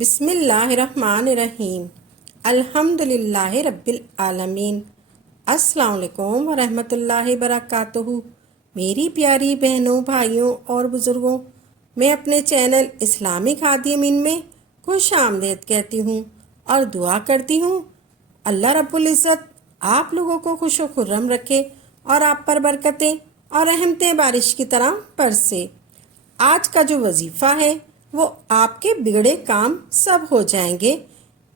بسم اللہ الرحمن الرحیم الحمدللہ رب العالمین۔ السلام علیکم ورحمۃ اللہ وبرکاتہ۔ میری پیاری بہنوں، بھائیوں اور بزرگوں، میں اپنے چینل اسلامک ہادی امین میں خوش آمدید کہتی ہوں اور دعا کرتی ہوں اللہ رب العزت آپ لوگوں کو خوش و خرم رکھے اور آپ پر برکتیں اور رحمتیں بارش کی طرح برسے۔ آج کا جو وظیفہ ہے وہ آپ کے بگڑے کام سب ہو جائیں گے۔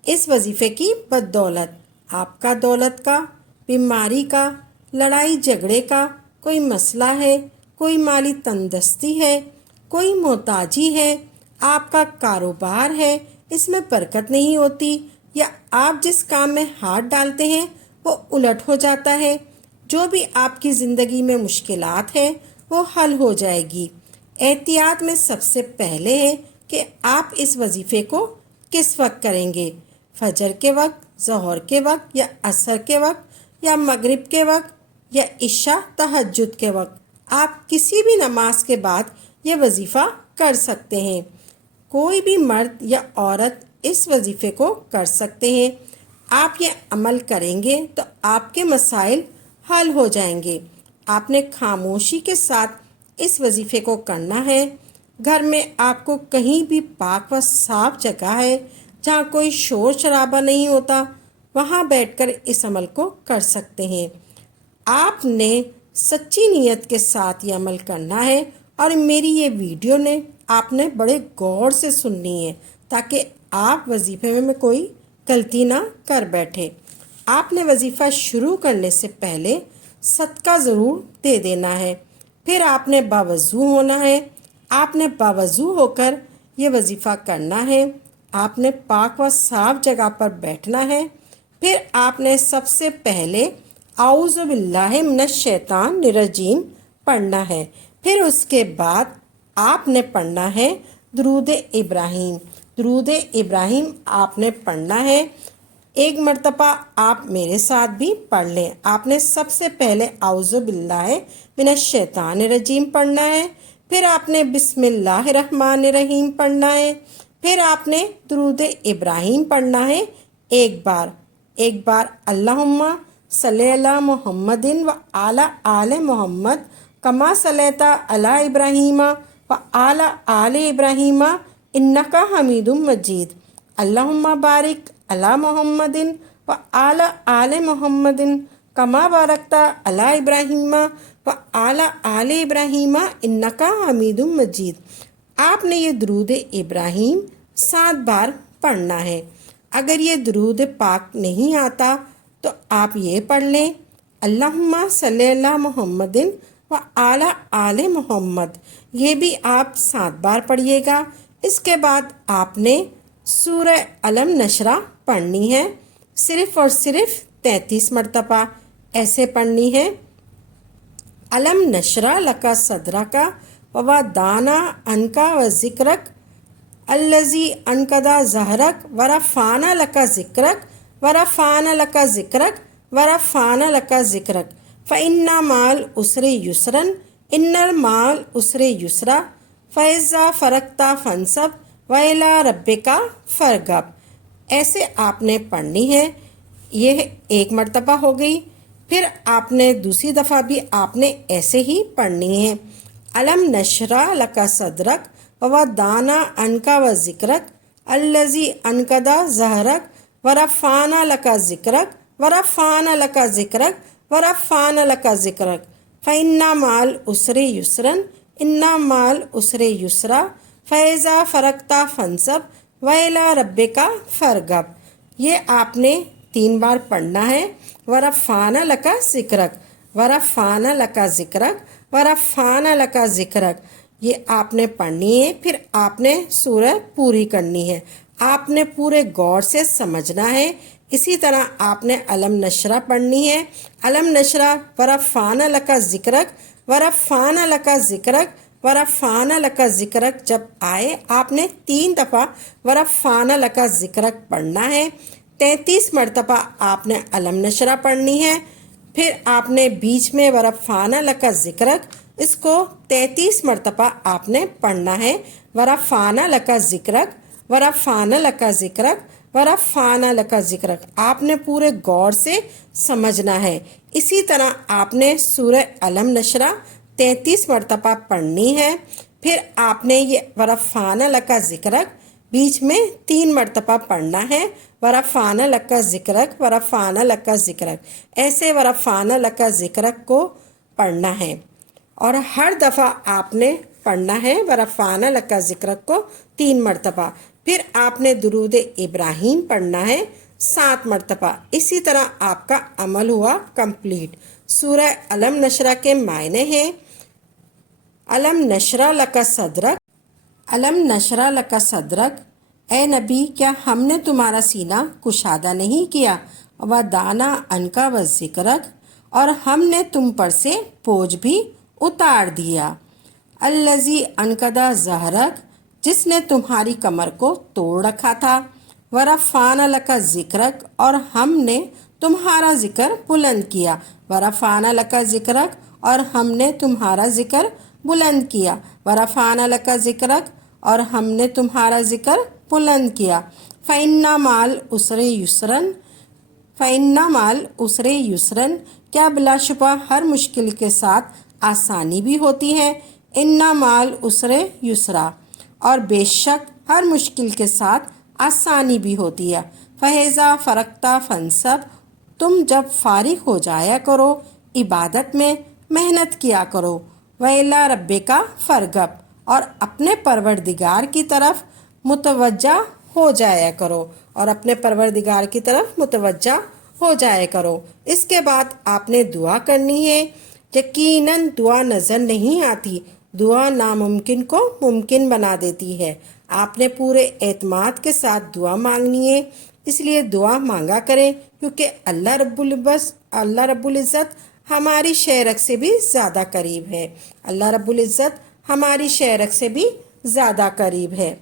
اس وظیفے کی بدولت آپ کا دولت کا، بیماری کا، لڑائی جھگڑے کا کوئی مسئلہ ہے، کوئی مالی تندرستی ہے، کوئی محتاجی ہے، آپ کا کاروبار ہے اس میں برکت نہیں ہوتی، یا آپ جس کام میں ہاتھ ڈالتے ہیں وہ الٹ ہو جاتا ہے، جو بھی آپ کی زندگی میں مشکلات ہیں وہ حل ہو جائے گی۔ احتیاط میں سب سے پہلے ہے کہ آپ اس وظیفے کو کس وقت کریں گے، فجر کے وقت، ظہر کے وقت، یا عصر کے وقت، یا مغرب کے وقت، یا عشاء تہجد کے وقت۔ آپ کسی بھی نماز کے بعد یہ وظیفہ کر سکتے ہیں۔ کوئی بھی مرد یا عورت اس وظیفے کو کر سکتے ہیں۔ آپ یہ عمل کریں گے تو آپ کے مسائل حل ہو جائیں گے۔ آپ نے خاموشی کے ساتھ اس وظیفے کو کرنا ہے۔ گھر میں آپ کو کہیں بھی پاک و صاف جگہ ہے جہاں کوئی شور شرابہ نہیں ہوتا، وہاں بیٹھ کر اس عمل کو کر سکتے ہیں۔ آپ نے سچی نیت کے ساتھ یہ عمل کرنا ہے، اور میری یہ ویڈیو آپ نے بڑے غور سے سننی ہے تاکہ آپ وظیفے میں کوئی غلطی نہ کر بیٹھے۔ آپ نے وظیفہ شروع کرنے سے پہلے صدقہ ضرور دے دینا ہے۔ پھر آپ نے باوضو ہونا ہے۔ آپ نے باوضو ہو کر یہ وظیفہ کرنا ہے۔ آپ نے پاک و صاف جگہ پر بیٹھنا ہے۔ پھر آپ نے سب سے پہلے اعوذ باللہ من الشیطان الرجیم پڑھنا ہے۔ پھر اس کے بعد آپ نے پڑھنا ہے درود ابراہیم۔ درود ابراہیم آپ نے پڑھنا ہے۔ ایک مرتبہ آپ میرے ساتھ بھی پڑھ لیں۔ آپ نے سب سے پہلے اعوذ باللہ من الشیطان الرجیم پڑھنا ہے، پھر آپ نے بسم اللہ الرحمن الرحیم پڑھنا ہے، پھر آپ نے درود ابراہیم پڑھنا ہے ایک بار اللہم صلی علی محمد و علی آل محمد کما صلیت علی ابراہیم و علی آل ابراہیم انکا حمید مجید، اللہم بارک علی محمد و علی آل محمد کما بارکت علی ابراہیم و علی آل ابراہیم انکا حمید مجید۔ آپ نے یہ درود ابراہیم 7 بار پڑھنا ہے۔ اگر یہ درود پاک نہیں آتا تو آپ یہ پڑھ لیں اللہم صلی علی محمد و علی آل محمد، یہ بھی آپ 7 بار پڑھیے گا۔ اس کے بعد آپ نے سورہ علم نشرہ پڑھنی ہے، صرف اور صرف 33 مرتبہ ایسے پڑھنی ہے۔ علم نشرہ لکا صدرک و وضعنا عنک وذکرک الذی انقض ظہرک ورفعنا لک ذکرک ورفعنا لک ذکرک ورفعنا لک ذکرک فإن مع العسر یسرا ان مع العسر یسرا فإذا فرغت فانصب وإلی ربک فارغب۔ ایسے آپ نے پڑھنی ہے۔ یہ ایک مرتبہ ہو گئی۔ پھر آپ نے دوسری دفعہ بھی آپ نے ایسے ہی پڑھنی ہے علم نشرح لک صدرک ووضعنا عنک وذکرک الذی انقض ظہرک ورفعنا لک ذکرک ورفعنا لک ذکرک ورفعنا لک ذکرک فإن مع العسر یسرا ان مع العسر یسرا فإذا فرغت فانصب وإلی ربک فارغب۔ یہ آپ نے 3 بار پڑھنا ہے۔ ورفعنا لک ذکرک ورفعنا لک ذکرک ورفعنا لک ذکرک، یہ آپ نے پڑھنی ہے۔ پھر آپ نے سورہ پوری کرنی ہے۔ آپ نے پورے غور سے سمجھنا ہے۔ اسی طرح آپ نے علم نشرہ پڑھنی ہے۔ علم نشرہ ورفعنا لک ذکرک ورفعنا لک ذکرک ورفعنا لک ذکرک جب آئے آپ نے 3 دفعہ ورفعنا لک ذکرک پڑھنا ہے۔ 33 مرتبہ آپ نے علم نشرہ پڑھنی ہے۔ پھر آپ نے بیچ میں ورفعنا لک ذکرک، اس کو 33 مرتبہ آپ نے پڑھنا ہے۔ ورفعنا لک ذکرک ورفعنا لک ذکرک ورفعنا لک ذکرک، آپ نے پورے غور سے سمجھنا ہے۔ اسی طرح آپ نے سورہ علم نشرہ 33 مرتبہ پڑھنی ہے۔ پھر آپ نے یہ ورفعنا لک ذکرک بیچ میں 3 مرتبہ پڑھنا ہے، ورفعنا لک ذکرک ورفعنا لک ذکرک، ایسے ورفعنا لک ذکرک کو پڑھنا ہے، اور ہر دفعہ آپ نے پڑھنا ہے ورفعنا لک ذکرک کو 3 مرتبہ۔ پھر آپ نے درود ابراہیم پڑھنا ہے 7 مرتبہ۔ اسی طرح آپ کا عمل ہوا کمپلیٹ۔ سورہ علم نشرہ کے معنی ہیں: علم نشرح لک صدرک، علم نشرح لک صدرک، اے نبی کیا ہم نے تمہارا سینہ کشادہ نہیں کیا، وضعنا عنک وذکرک، اور ہم نے تم پر سے بوجھ بھی اتار دیا، الذی انقض ظہرک، جس نے تمہاری کمر کو توڑ رکھا تھا، ورفعنا لک ذکرک، اور ہم نے تمہارا ذکر بلند کیا، ورفعنا لک ذکرک، اور ہم نے تمہارا ذکر بلند کیا، ورفعنا لک ذکرک، اور ہم نے تمہارا ذکر بلند کیا، فإن مع العسر یسرا، فإن مع العسر یسرا، کیا بلا شبہ ہر مشکل کے ساتھ آسانی بھی ہوتی ہے، ان مع العسر یسرا، اور بے شک ہر مشکل کے ساتھ آسانی بھی ہوتی ہے، فإذا فرغت فانصب، تم جب فارغ ہو جایا کرو عبادت میں محنت کیا کرو، وإلی ربک فارغب، اور اپنے پروردگار کی طرف متوجہ ہو جایا کرو، اور اپنے پروردگار کی طرف متوجہ ہو جایا کرو۔ اس کے بعد آپ نے دعا کرنی ہے۔ یقیناً دعا نظر نہیں آتی، دعا ناممکن کو ممکن بنا دیتی ہے۔ آپ نے پورے اعتماد کے ساتھ دعا مانگنی ہے، اس لیے دعا مانگا کریں، کیونکہ اللہ رب العزت ہماری شہرک سے بھی زیادہ قریب ہے، اللہ رب العزت ہماری شہرک سے بھی زیادہ قریب ہے۔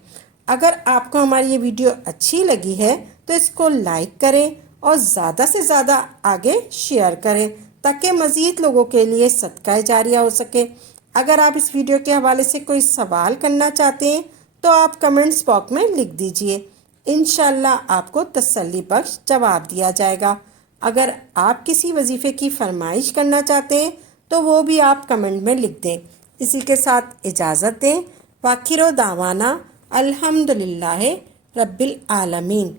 اگر آپ کو ہماری یہ ویڈیو اچھی لگی ہے تو اس کو لائک کریں اور زیادہ سے زیادہ آگے شیئر کریں، تاکہ مزید لوگوں کے لیے صدقہ جاریہ ہو سکے۔ اگر آپ اس ویڈیو کے حوالے سے کوئی سوال کرنا چاہتے ہیں تو آپ کمنٹس باکس میں لکھ دیجئے، انشاءاللہ آپ کو تسلی بخش جواب دیا جائے گا۔ اگر آپ کسی وظیفے کی فرمائش کرنا چاہتے ہیں تو وہ بھی آپ کمنٹ میں لکھ دیں۔ اسی کے ساتھ اجازت دیں، وآخر دعوانا الحمدللہ رب العالمین۔